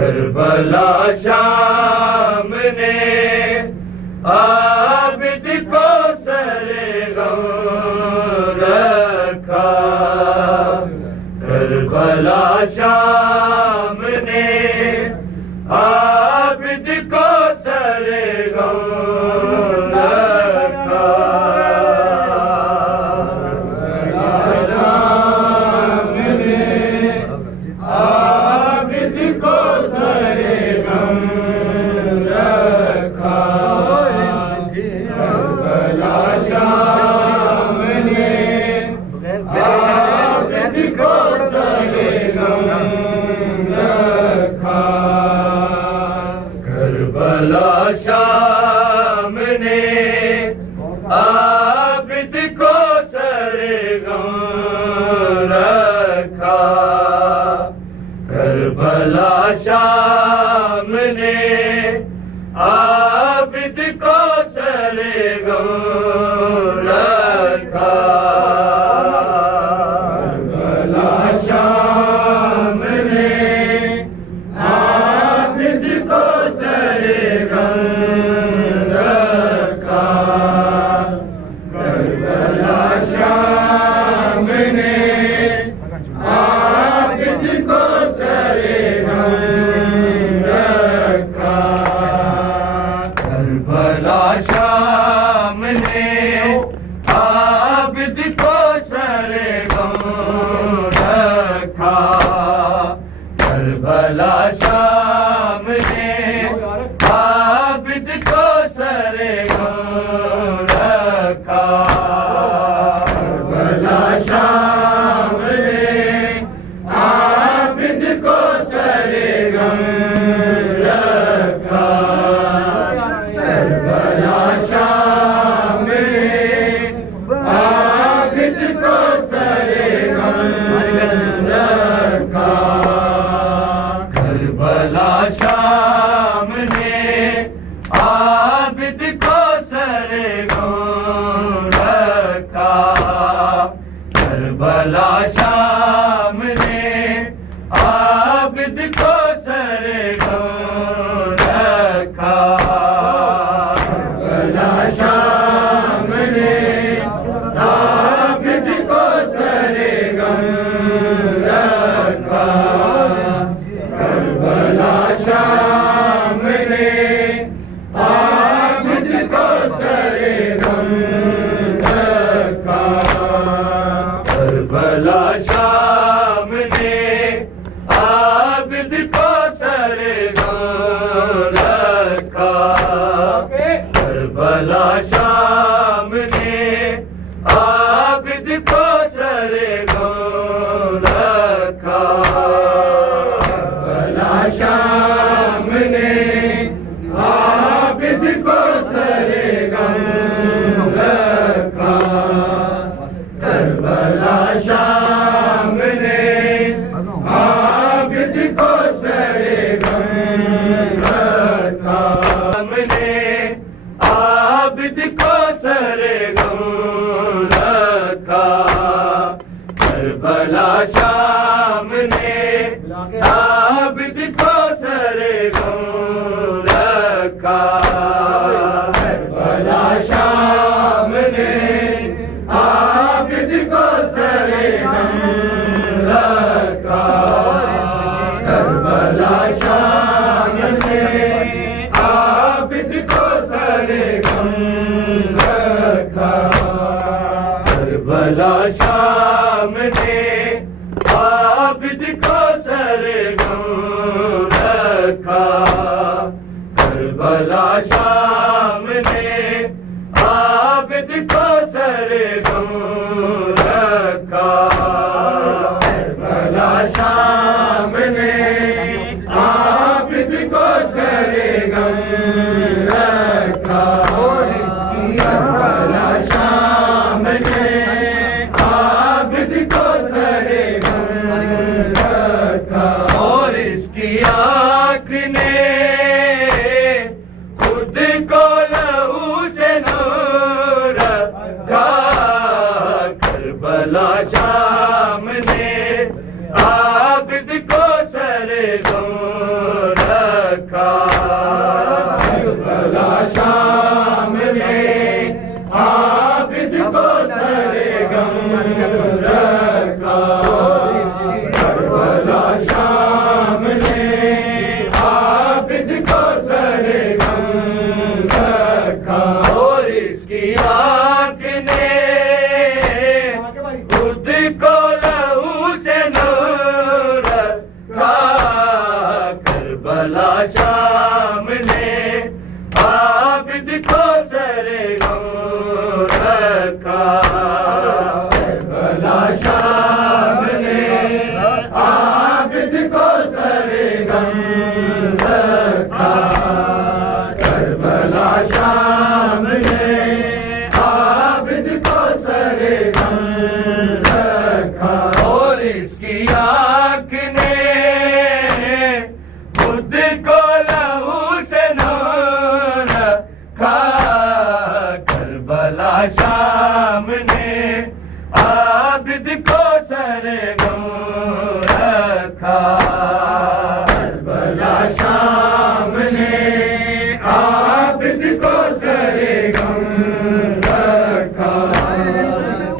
کربلا شام نے عابد کو سر غم رکھا، کربلا شام نے عابد کو سر غم رکھا، شام نے عابد کو سر غم رکھا، کربلا شام نے عابد کو سر غم رکھا، کربلا شام نے عابد کو سر غم رکھا، کربلا شام نے عابد کو سر غم رکھا، کربلا شام نے عابد کو سر غم رکھا، کربلا شام نے عابد کو سر غم رکھا، کربلا شام نے عابد کو سر غم رکھا، کربلا شام نے عابد کو سر غم رکھا، کربلا شام نے عابد کو سر غم رکھا، کربلا شام نے عابد کو سر غم رکھا، کربلا شام نے عابد کو سر غم رکھا، کربلا شام نے عابد کو سر غم رکھا، کربلا شام نے عابد کو سر غم رکھا، کربلا شام نے عابد کو سر غم رکھا، کربلا شام نے عابد کو سر غم رکھا، کربلا شام نے عابد کو سر غم رکھا، کربلا شام نے عابد کو سر غم رکھا، کربلا شام نے عابد کو سر غم رکھا، ہم نے عابد کو سر غم رکھا، کربلا شام نے عابد کو سر غم رکھا، کربلا شام نے عابد کو سر غم رکھا، کربلا شام نے عابد کو سر غم رکھا، کربلا شام نے عابد کو سر غم رکھا، کربلا شام نے عابد کو سر غم رکھا، کربلا شام نے اس کی آنکھ نے خود کو لہو سے نور رکھا کربلا شام نے عابد کو سر غم رکھا کربلا شام نے عابد کو سر غم رکھا کربلا شام نے عابد کو سر غم رکھا اور اس کی آنکھ نے خود کو لہو سے نور رکھا کربلا شام نے عابد کو سر غم رکھا کربلا شام نے عابد کو سر غم رکھا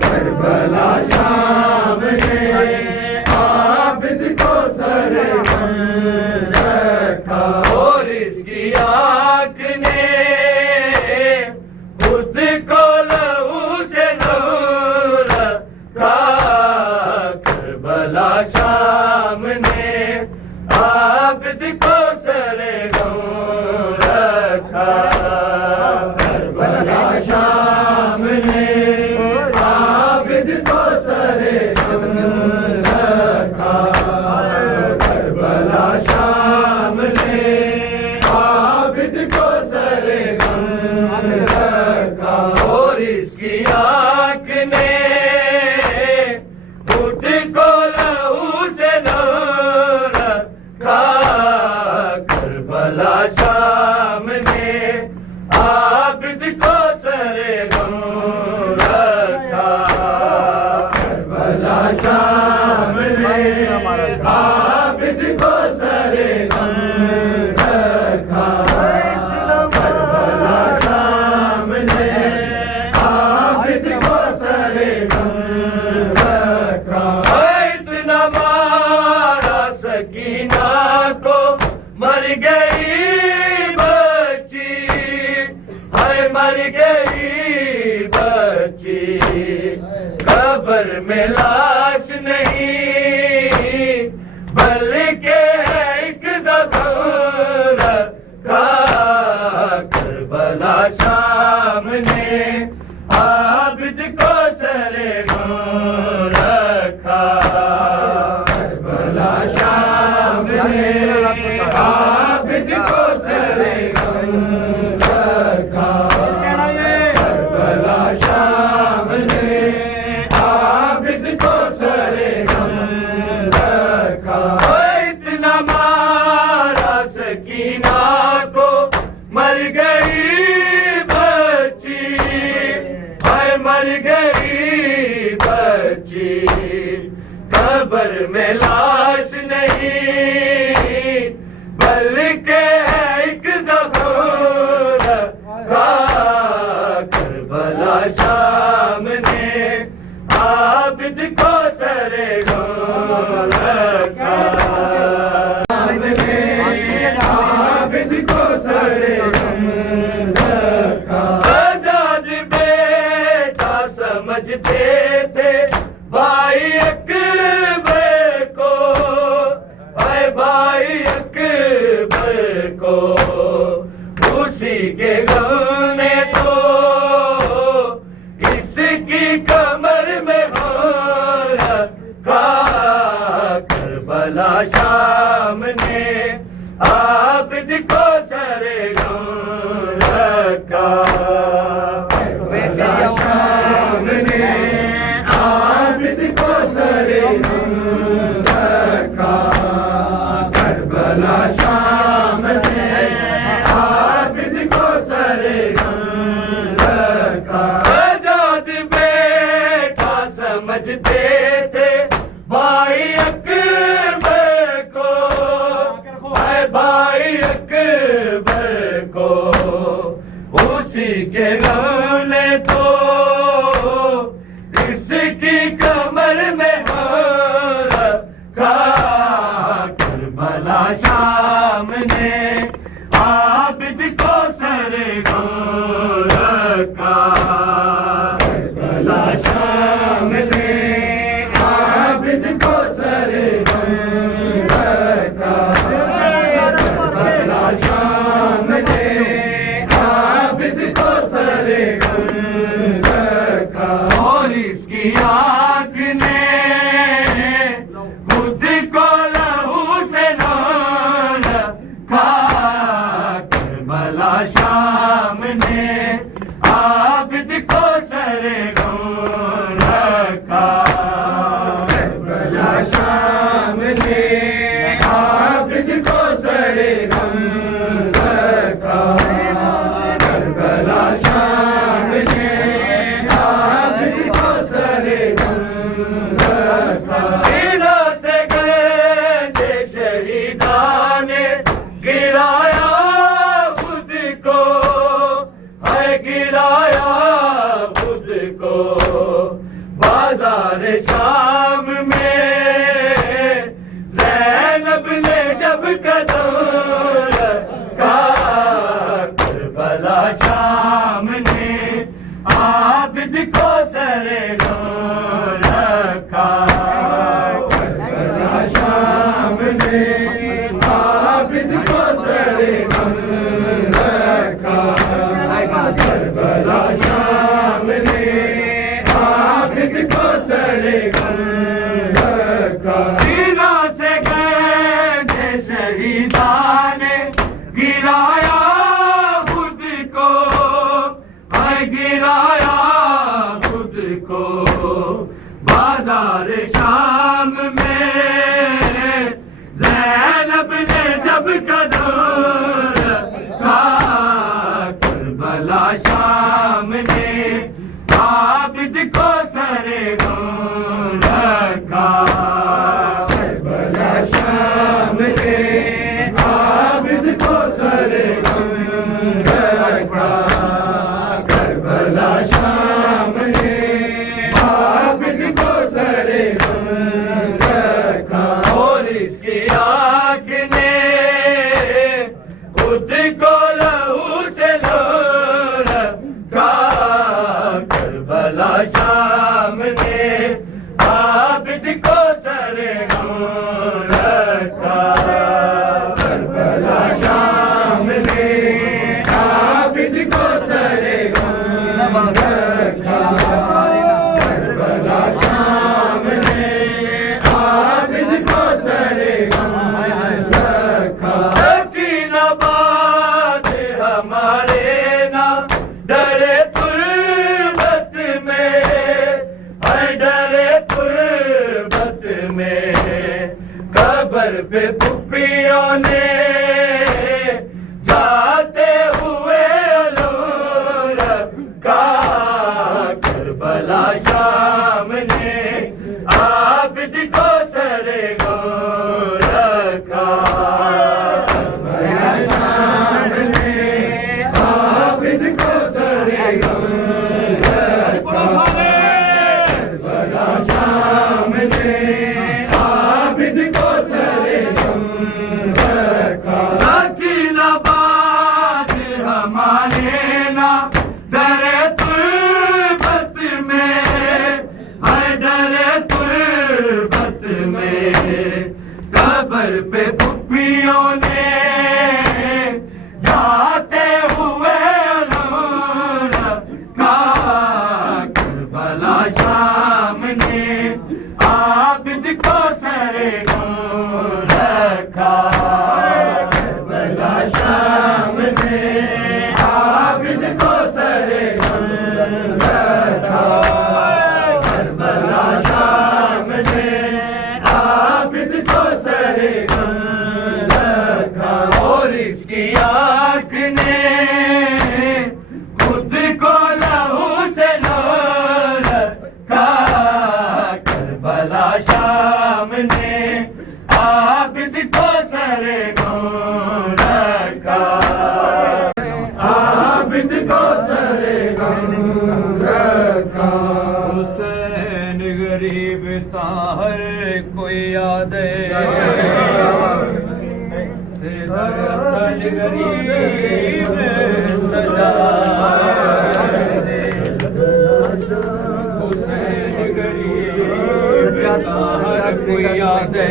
کربلا شام نے عابد کو سر غم رکھا اور اس کی آنکھ نے خود کو لہو سے نور رکھا کربلا شام نے عابد کو سر غم رکھا کربلا شام نے عابد کو سر غم رکھا کربلا شام نے عابد کو سر غم رکھا اور اس کی آنکھ نے خود کو لہو سے نور رکھا کربلا شام نے عابد کو سر غم رکھا کربلا شام نے عابد کو سر غم رکھا کربلا شام نے عابد کو سر غم رکھا اتنا مارا سکینہ کو مر گئی بچی ہے مر گئی بچی قبر میں لاش نہیں بلکہ ایک زخم رکھا کربلا شام نے عابد کو سر غم رکھا کربلا شام نے عابد کو سر غم رکھا کربلا شام نے عابد کو سر غم رکھا اتنا مارا سکینہ کو مر گئی بچی ہے مر گئی بچی قبر میں لاش نہیں بلکہ ایک زخم رکھا کربلا شام نے عابد کو سر غم رکھا عابد کو سر غم رکھا سجاد بیٹا سمجھتے تھے بھائی اکبر کو اے بھائی اکبر کو اسی کے غم نے تو اس کی کمر میں ہو رکھا کربلا شام نے عابد کو سر غم رکھا کربلا شام نے عابد کو سر غم رکھا کربلا شام نے عابد کو سر غم رکھا سجاد بیٹا سمجھتے تھے بھائی اکبر کو اے بھائی اکبر کو اسی کے غم نے تو اس کی کمر میں ہو رکھا کربلا شام نے عابد کو سر غم رکھا رکھا کربلا شام نے عابد کو سرگم رکھا کربلا شام نے عابد کو سرگم رکھا اور اس کی آنکھ نے خود کو لہو سے نولا کھا کربلا شام نے عابد کو سرگم رکھا کربلا شام نے عابد کو سرگم رکھا کربلا شام نے عابد کو سرگم رکھا سینوں سے گرد شہیدان نے گرایا خود کو ہے گرایا خود کو بازار شام میں زینب نے جب قدم رکھا کربلا شام نے عابد کو سرگم رکھا کربلا شام نے عابد کو سرگم رکھا کربلا شام نے عابد کو سرگم رکھا سینوں سے گرد شہیدان نے گرایا خود کو ہے گرایا خود کو بازار شام میں زینب نے جب قدم رکھا کربلا شام نے عابد کو سرگم رکھا کربلا شام نے عابد کو سرگم رکھا کربلا شام نے عابد کو سرگم رکھا اور اس کی آنکھ نے خود کو لہو سے دھولا رکھا کربلا شام نے عابد کو سرگم رکھا کربلا شام نے عابد کو سرگم رکھا کربلا شام نے عابد کو سرگم رکھا سکینہ باد ہمارے نہ ڈرے تربت میں ہر ڈرے تربت میں قبر پہ پھپھیوں نے جاتے ہوئے علور کا کربلا شام نے عابد کو سرگم رکھا کربلا شام نے عابد کو سرگم رکھا کربلا شام نے عابد کو سرگم رکھا سکینہ باد ہمارے نہ ڈرے تربت میں ہر ڈرے تربت میں قبر پہ پھپھیوں نے جاتے ہوئے علور کا کربلا شام نے عابد کو سرگم رکھا کربلا شام نے عابد کو سرگم رکھا کربلا شام نے عابد کو سرگم رکھا اور اس کی آنکھ نے خود کو لہو سے نولا رکھا کربلا شام نے عابد کو سرگم رکھا عابد کو سرگم رکھا حسین غریب طاہر کوئی یاد دراصل غریب سجا دے ہر کوئی آدے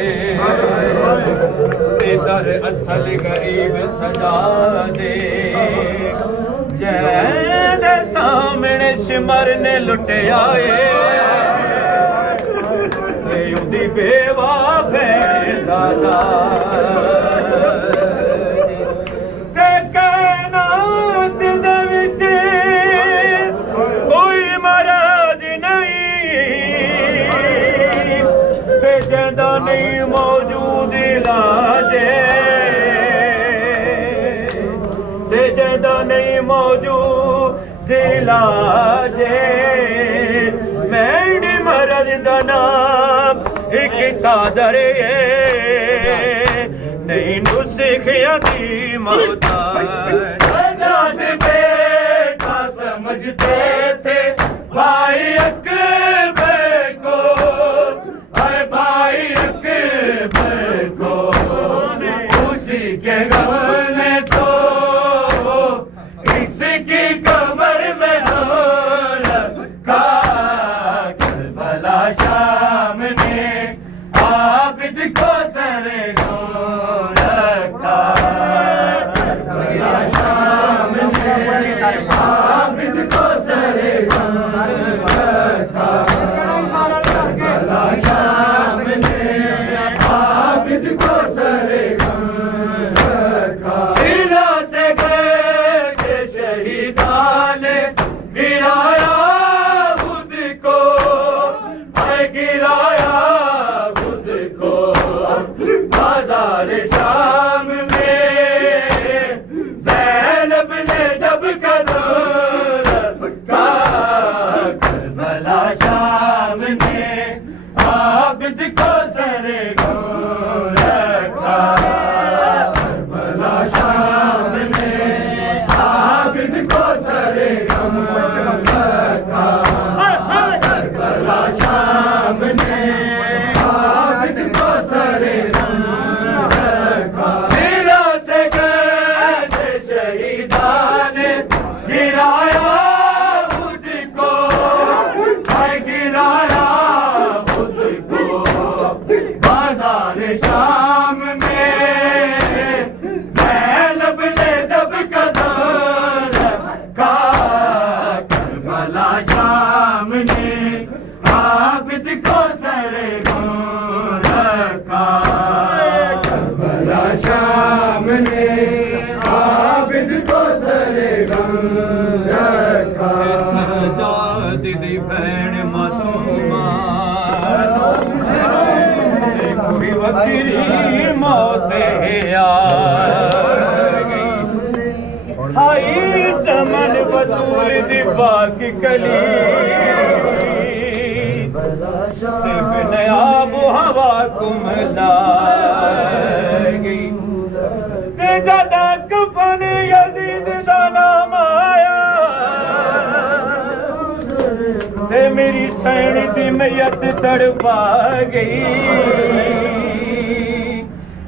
تے در اصل غریب سجا دے جے دے سامنے شمر نے لٹیا تے اودی بیوہ بھین دادا تے کائنات دے وچ کوئی مرض نہیں تے جیندا نہیں موجود علاج تے جیندا نہیں موجود علاج میری مرض دا نام ایک چادر نہیں نسخیاں دی محتاج جان بیٹا سمجھتے تھے بھائی اکبر کو اے بھائی اکبر کو اسی کے غم میں تو اس کی کمر میں ہو رکھا کربلا شام نے عابد کو سر گو رکھا کربلا شام نے عابد کو سر گو رکھا کربلا شام نے عابد کو سر گو رکھا سینا سے گئے کہ شہیدان نے گرایا خود کو اے گرایا خود کو بازار شام میں زینب نے جب قدم رکھا کربلا شام نے عابد کو سر گو رکھا کربلا شام نے عابد کو سر گو رکھا کربلا شام نے عابد کو سر گو رکھا سینا سے گئے شہیدان نے گرایا خود کو اے گرایا خود کو بازار شام میں زینب نے جب قدم رکھا کربلا شام نے عابد کو سر گو رکھا کربلا شام نے عابد کو سر گو رکھا سجاد دی بہن معصومہ کوئی وکری موت ہائی چمن بطول دی پاک کلی بن آب و ہوا کملا گئی تے جدا کفن یزید دا نام آیا تے میری سین دی میت تڑپا گئی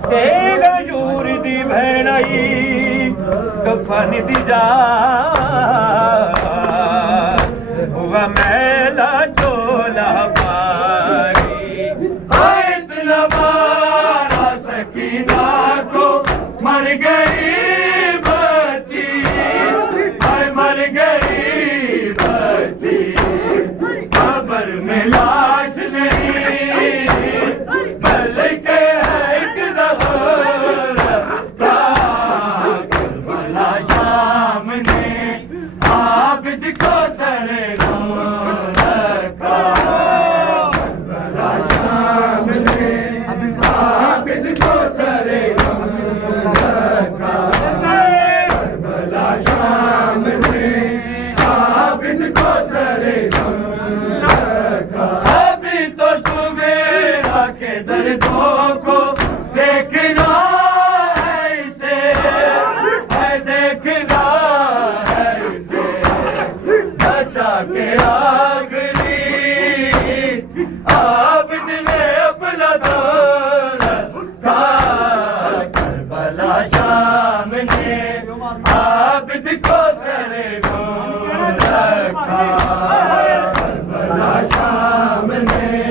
تے غیور دی بہن آئی کفن دی جا ہوا میلا چولا پاری اتنا بارا سکینہ کو مر گئی بچی مر گئی بچی قبر میں لاش نہیں بلکہ ایک ظہور کربلا شام نے عابد کو سر گو رکھا کربلا شام نے عابد کو سر گو رکھا کربلا شام نے عابد کو سر گو رکھا ابھی تو صبح کے دردوں کو دیکھنا ہے اسے دیکھنا ہے اسے بچا کے آخری عابد نے اپنا دور رکھا کربلا شام نے عابد کو سر گو رکھا کربلا شام نے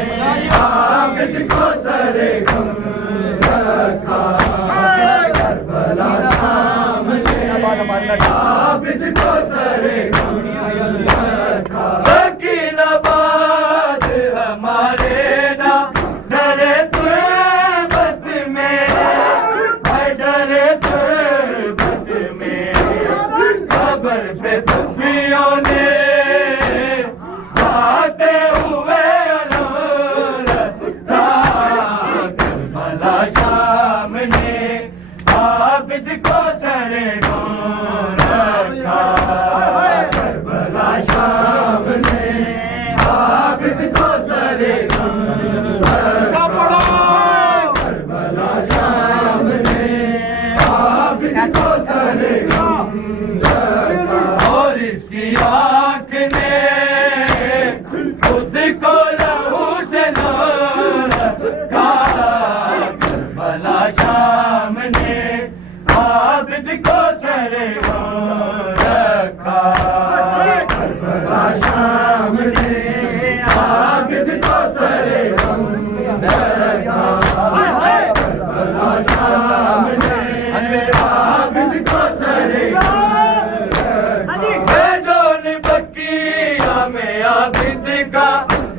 عابد کا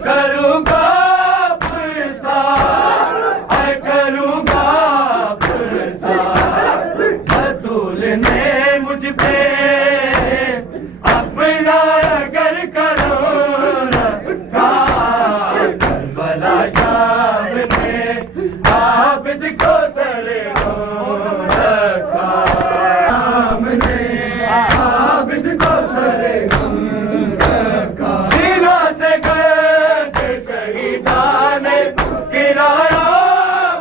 کروں گا کروں گا بطول نے مجھ پہ اپنا اگر کرو رکھا کربلا شام نے عابد کو سر رکھا شام نے عابد کو سر رکھا سینہ سے گئے شہیدان گرایا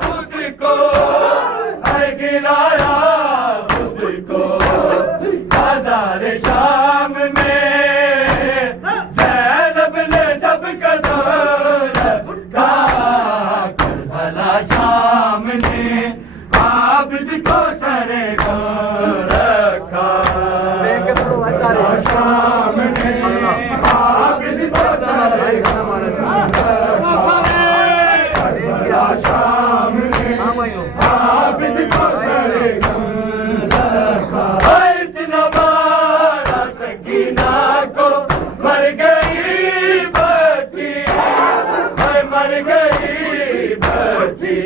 خود کو گرایا خود کو بازار شام میں زینب نے جب قدم رکھا کربلا شام نے عابد کو سر رکھا شام نے عابد کو سر شام نے عابد کو سر اتنا بارا سکینہ کو مر گئی بچی مر گئی بچی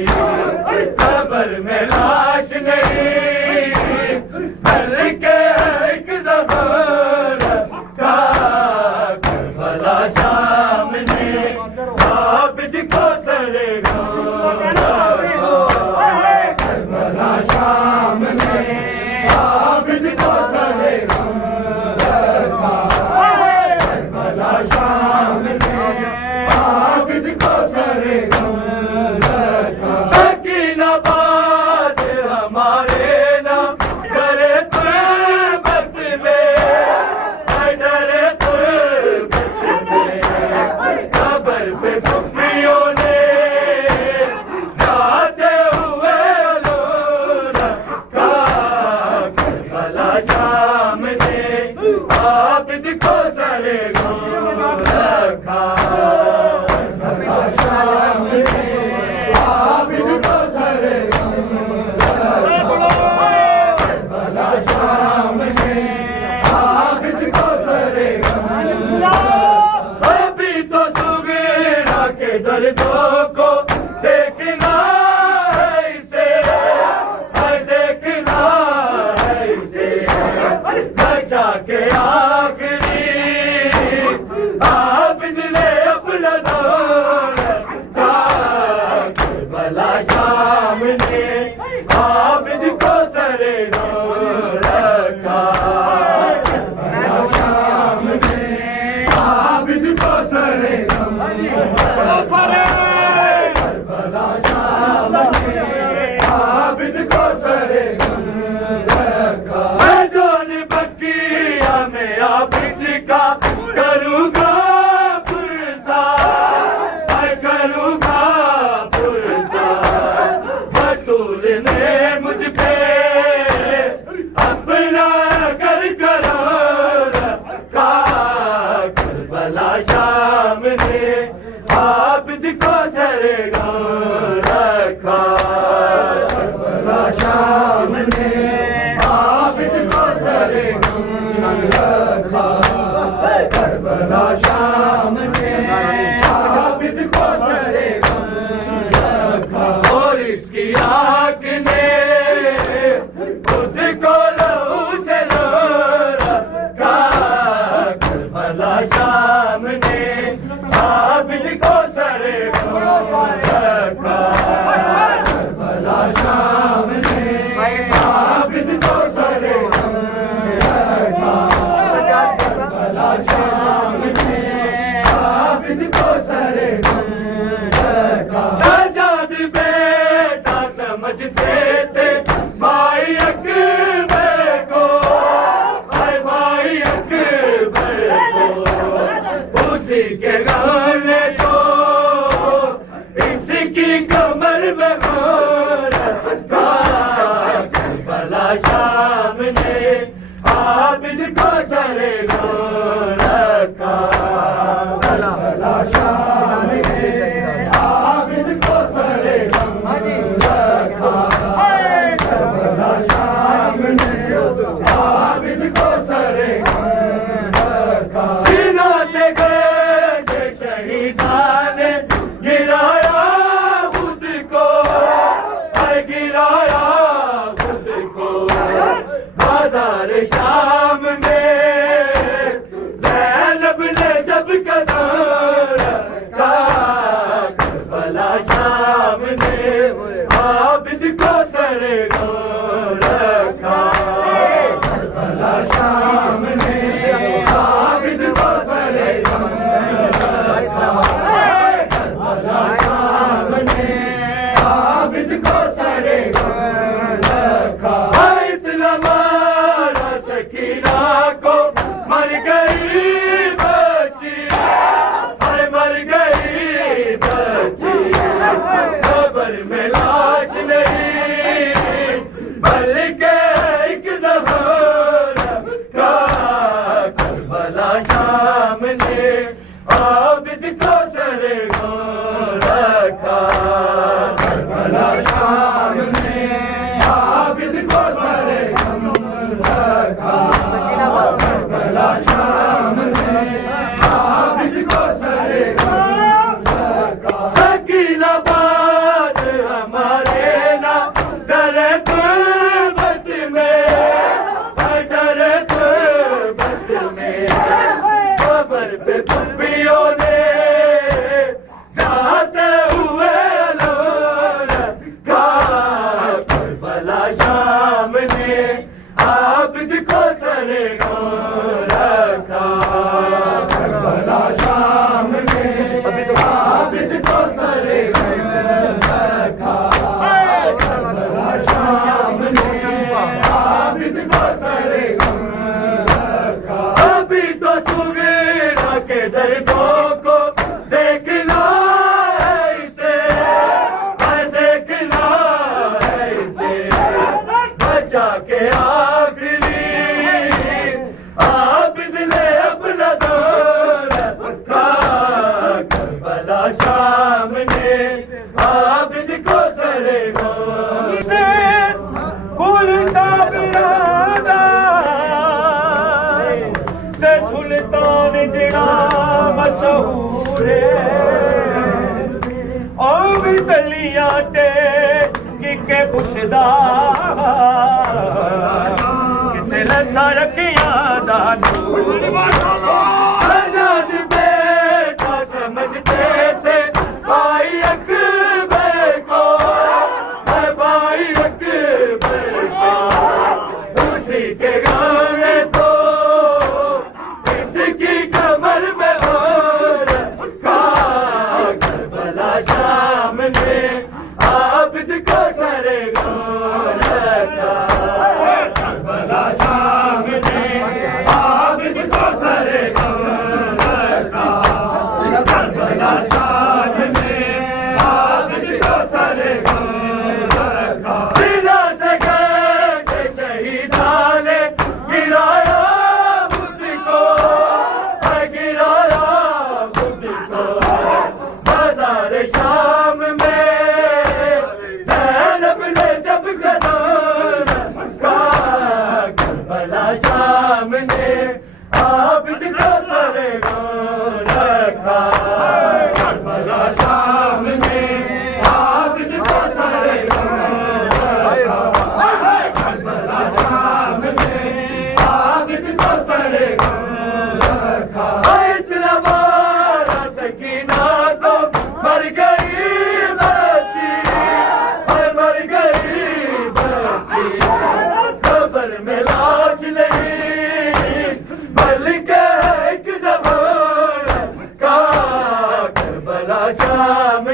قبر میں لاش نہیں بلکہ ایک زبان کا کربلا شام نے عابد کو سر کربلا شام نے عابد کو سر کربلا شام نے عابد کو سر سکینہ بات ہمارے نہ ڈرے تربت میں ڈرے تربت میں قبر پہ پھپھیوں نے جاتے ہوئے رکھا کربلا شام نے عابد کو سر رکھا کربلا شام نے عابد کو سر کربلا شام نے عابد کو سر ابھی تو صغیرہ کے دردوں کو دیکھنا ہے اسے دیکھنا ہے اسے بچا کے آخری عابد نے اپنا دور کربلا شام نے عابد کو سر رکھا کربلا شام نے عابد کو سر کربلا شام نے عابد کو سر رکھا جان بقیہ میں عابد کا کروں گا پرسا کروں گا پرسا بطول نے مجھ پہ اپنا کر کرو رکھا کربلا شام نے عابد کو سر رکھا کربلا شام نے عابد کو سر رکھا کربلا شام نے عابد کو سر رکھا اور اس کی آنکھ نے خود کو لہو سے لو رکھا کربلا شام نے عابد کو سر رکھا کربلا شام نے عابد کو سر رکھا کربلا شام نے عابد کو سر رکھا سجاد بیٹا سمجھتے تھے بھائی اکبر کو بھائی اکبر کو اسی کے گانے کو اس کی کمر میں رکھا کربلا شام نے عابد کو سر رکھا کربلا شام نے عابد کو سر رکھا کربلا شام نے عابد کو سر رکھا سینہ سے گئے کا دور رکھا کربلا شام نے عابد کو سر گور رکھا کربلا شام نے عابد کو سر گور رکھا کربلا شام نے عابد کو سر گور رکھا اتنا مارا سکینہ کو مر گئی بچی مر گئی بچی قبر میں لاش نہیں بلکہ ایک زبان کا کربلا شام نے عابد کو سر گور رکھا کربلا شام نے عابد کو سر گور رکھا کربلا شام نے عابد کو سر گور رکھا سکینہ باد ہمارے نا در تربت میں در تربت میں قبر پہ پھپھیوں نے جاتے ہوئے لور کا کربلا شام نے عابد کو سر گور رکھا کربلا شام نے عابد کو سر گور رکھا کربلا شام نے عابد کو سر گور رکھا ابھی تو سگیرا کے دربوں کو دیکھنا ہے اسے دیکھنا ہے اسے بچا کے آخری عابد نے اپنا دور رکھا کربلا شام نے عابد کو سر گور گل برادر سے سلطان جڑا مشہور او بھی تلیاں تے کہ پوچھدا کتے لتا رکھیاں دا نور آزاد بیٹا سمجھتے تھے بھائی اکبر کو بھائی اکبر کو اسی کے گانے تو اس کی کمر میں اور کا کربلا شام نے عابد کو سر گور رکھا کربلا شام نے عابد کو سر گور رکھا کربلا شام نے عابد کو سر گور رکھا سینا سے گئے کہ شہیدان نے گرایا بدھ کو گرایا بدھ کو بازار شام میں زینب نے جب قدم رکھا کربلا شام نے عابد کو سر گور رکھا کربلا شام نے عابد کو سر گور رکھا کربلا شام نے عابد کو سر گور رکھا اتنا مارا سکینہ کو مر گئی بچی مر گئی بچی قبر میں لاش نہیں بلکہ ایک زبان کا کربلا شام